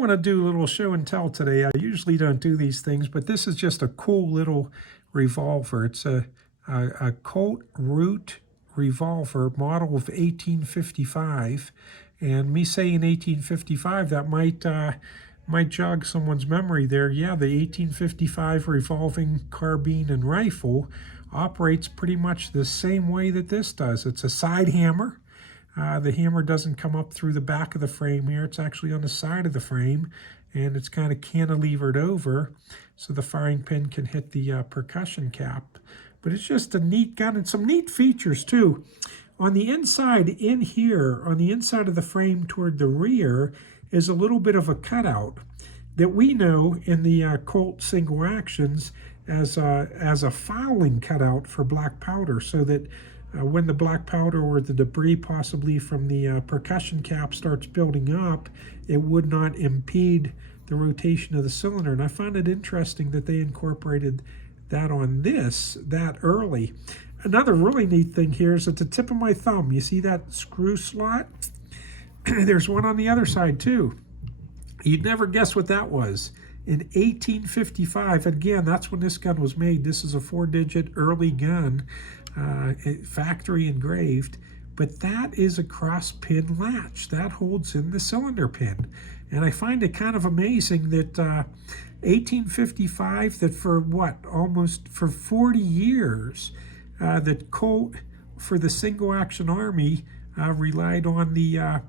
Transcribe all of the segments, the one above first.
want to do a little show and tell today. I usually don't do these things, but this is just a cool little revolver. It's a Colt ROOT revolver, model of 1855. And me saying 1855, that might jog someone's memory there. Yeah, the 1855 revolving carbine and rifle operates pretty much the same way that this does. It's a side hammer. The hammer doesn't come up through the back of the frame here. It's actually on the side of the frame, and it's kind of cantilevered over so the firing pin can hit the percussion cap. But it's just a neat gun and some neat features too. On the inside in here, on the inside of the frame toward the rear, is a little bit of a cutout that we know in the Colt single actions as a fouling cutout for black powder, so that when the black powder or the debris possibly from the percussion cap starts building up, it would not impede the rotation of the cylinder. And I found it interesting that they incorporated that on this that early. Another really neat thing here is at the tip of my thumb, you see that screw slot? There's one on the other side too. You'd never guess what that was. In 1855, again, that's when this gun was made. This is a 4-digit early gun, factory engraved, but that is a cross pin latch that holds in the cylinder pin. And I find it kind of amazing that 1855, that for almost for 40 years, that Colt for the single action army relied on the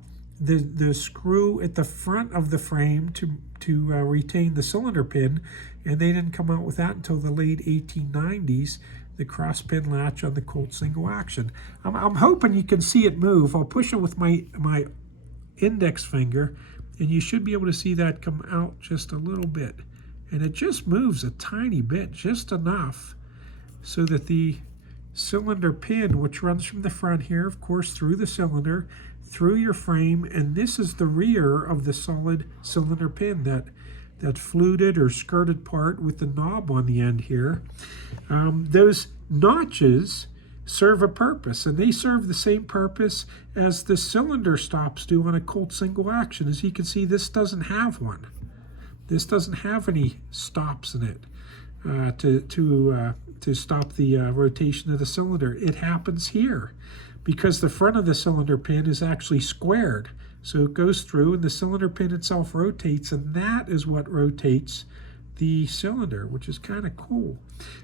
screw at the front of the frame to retain the cylinder pin, and they didn't come out with that until the late 1890s, the cross pin latch on the Colt single action. I'm hoping you can see it move. I'll push it with my index finger, and you should be able to see that come out just a little bit. And it just moves a tiny bit, just enough, so that the cylinder pin, which runs from the front here, of course, through the cylinder, through your frame, and this is the rear of the solid cylinder pin, that fluted or skirted part with the knob on the end here. Those notches serve a purpose, and they serve the same purpose as the cylinder stops do on a Colt single action. As you can see, this doesn't have one. This doesn't have any stops in it to stop the rotation of the cylinder. It happens here because the front of the cylinder pin is actually squared. So it goes through and the cylinder pin itself rotates, and that is what rotates the cylinder, which is kind of cool.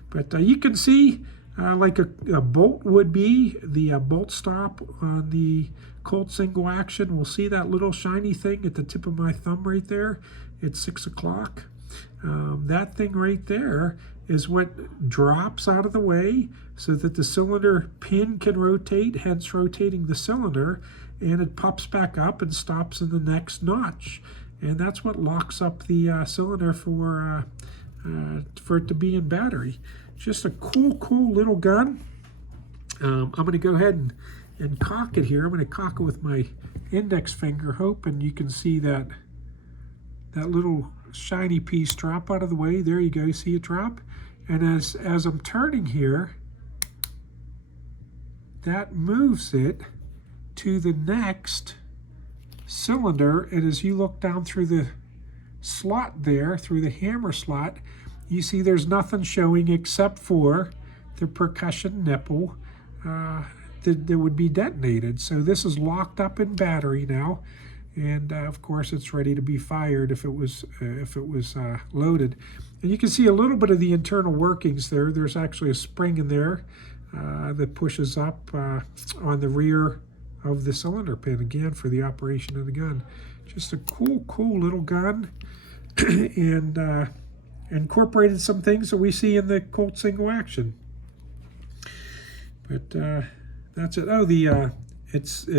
But you can see, like a bolt would be, the bolt stop on the Colt single action. We'll see that little shiny thing at the tip of my thumb right there. It's 6 o'clock. That thing right there is what drops out of the way so that the cylinder pin can rotate, hence rotating the cylinder, and it pops back up and stops in the next notch. And that's what locks up the cylinder for it to be in battery. Just a cool little gun. I'm going to go ahead and cock it here. I'm going to cock it with my index finger, hoping you can see that little shiny piece drop out of the way. There you go, see it drop? And as I'm turning here, that moves it to the next cylinder. And as you look down through the slot there, through the hammer slot, you see there's nothing showing except for the percussion nipple that would be detonated. So this is locked up in battery now. And of course, it's ready to be fired if it was loaded. And you can see a little bit of the internal workings there. There's actually a spring in there that pushes up on the rear of the cylinder pin, again, for the operation of the gun. Just a cool little gun, and incorporated some things that we see in the Colt single action. But that's it. Oh, it's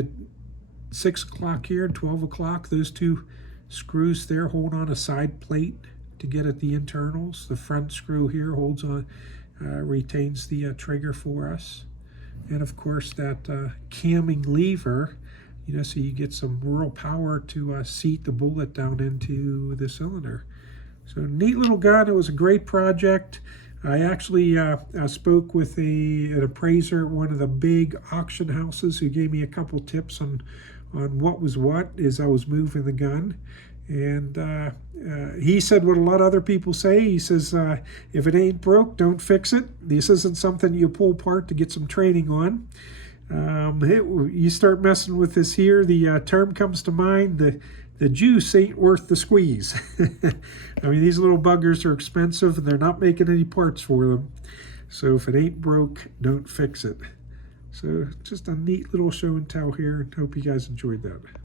6 o'clock here and 12 o'clock. Those two screws there hold on a side plate to get at the internals. The front screw here holds on, retains the trigger for us. And of course that camming lever, so you get some real power to seat the bullet down into the cylinder. So neat little gun. It was a great project. I actually spoke with an appraiser at one of the big auction houses who gave me a couple tips on what was what as I was moving the gun. And he said what a lot of other people say. He says, if it ain't broke, don't fix it. This isn't something you pull apart to get some training on. You start messing with this here, the term comes to mind, the juice ain't worth the squeeze. I mean, these little buggers are expensive and they're not making any parts for them. So if it ain't broke, don't fix it. So just a neat little show and tell here, and hope you guys enjoyed that.